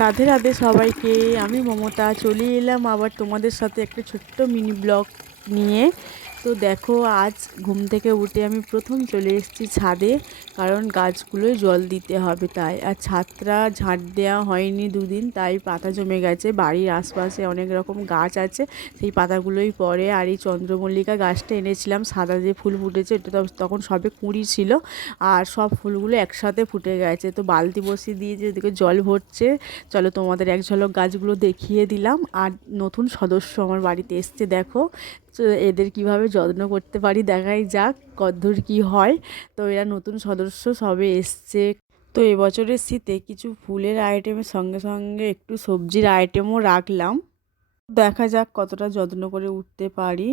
রাধে রাধে সবাইকে। আমি মমতা চলে এলাম আবার তোমাদের সাথে একটা ছোট্ট মিনি ব্লগ নিয়ে। তো দেখো, আজ ঘুম থেকে উঠে আমি প্রথম চলে এসেছি ছাদে, কারণ গাছগুলোয় জল দিতে হবে তাই। আর ছাদটা ঝাঁট দেওয়া হয়নি দুদিন, তাই পাতা জমে গেছে। বাড়ির আশপাশে অনেক রকম গাছ আছে, সেই পাতাগুলোই পড়ে। আর এই চন্দ্রমল্লিকা গাছটা এনেছিলাম, সাদা যে ফুল ফুটেছে, এটা তখন সবে কুঁড়ি ছিল, আর সব ফুলগুলো একসাথে ফুটে গেছে। তো বালতি বসিয়ে দিয়ে যে এদিকে জল ভরছে। চলো তোমাদের এক ঝলক গাছগুলো দেখিয়ে দিলাম। আর নতুন সদস্য আমার বাড়িতে এসছে, দেখো। তো এদের কিভাবে যত্ন করতে পারি দেখাই যাক, কদ্দূর কি হয়। তো এরা নতুন সদস্য সবে এসছে। তো এবছরের শীতে কিছু ফুলের আইটেমের সঙ্গে সঙ্গে একটু সবজির আইটেমও রাখলাম। দেখা যাক কতটা যত্ন করে উঠতে পারি।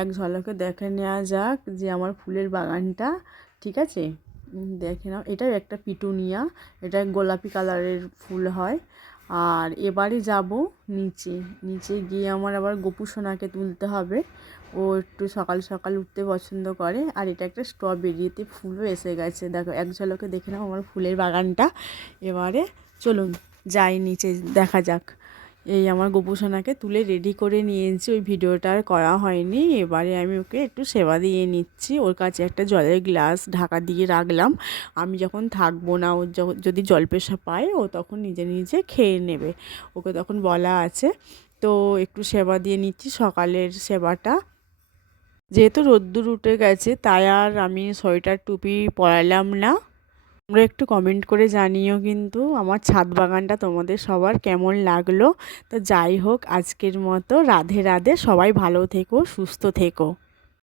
এক ঝলকে দেখে নেওয়া যাক যে আমার ফুলের বাগানটা ঠিক আছে। দেখে নাও, এটাও একটা পিটুনিয়া, এটা গোলাপি কালারের ফুল হয়। আর এবারে যাব নিচে। নিচে গিয়ে আমার আবার গোপু সোনাকে তুলতে হবে, ও একটু সকাল সকাল উঠতে পছন্দ করে। আর এটা একটা স্ট্রবেরিতে ফুলও এসে গেছে, দেখো এক ঝলকে দেখে নাও আমার ফুলের বাগানটা। এবারে চলুন যাই নিচে, দেখা যাক। এই আমার গোপু সোনাকে তুলে রেডি করে নিয়েছি, ওই ভিডিওটা আর করা হয়নি। এবারে আমি ওকে একটু সেবা দিয়ে নিচ্ছি। ওর কাছে একটা জলের গ্লাস ঢাকা দিয়ে রাখলাম, আমি যখন থাকবো না, ও যদি জল পেশা পায় ও তখন নিজে নিজে খেয়ে নেবে, ওকে তখন বলা আছে। তো একটু সেবা দিয়ে নিচ্ছি, সকালের সেবাটা। যেহেতু রোদ্দুর উঠে গেছে, তাই আর আমি সোয়েটার টুপি পরালাম না। তোমরা একটু কমেন্ট করে জানিও কিন্তু আমার ছাদ বাগানটা তোমাদের সবার কেমন লাগলো। তো যাই হোক, আজকের মতো রাধে রাধে, সবাই ভালো থেকো, সুস্থ থেকো।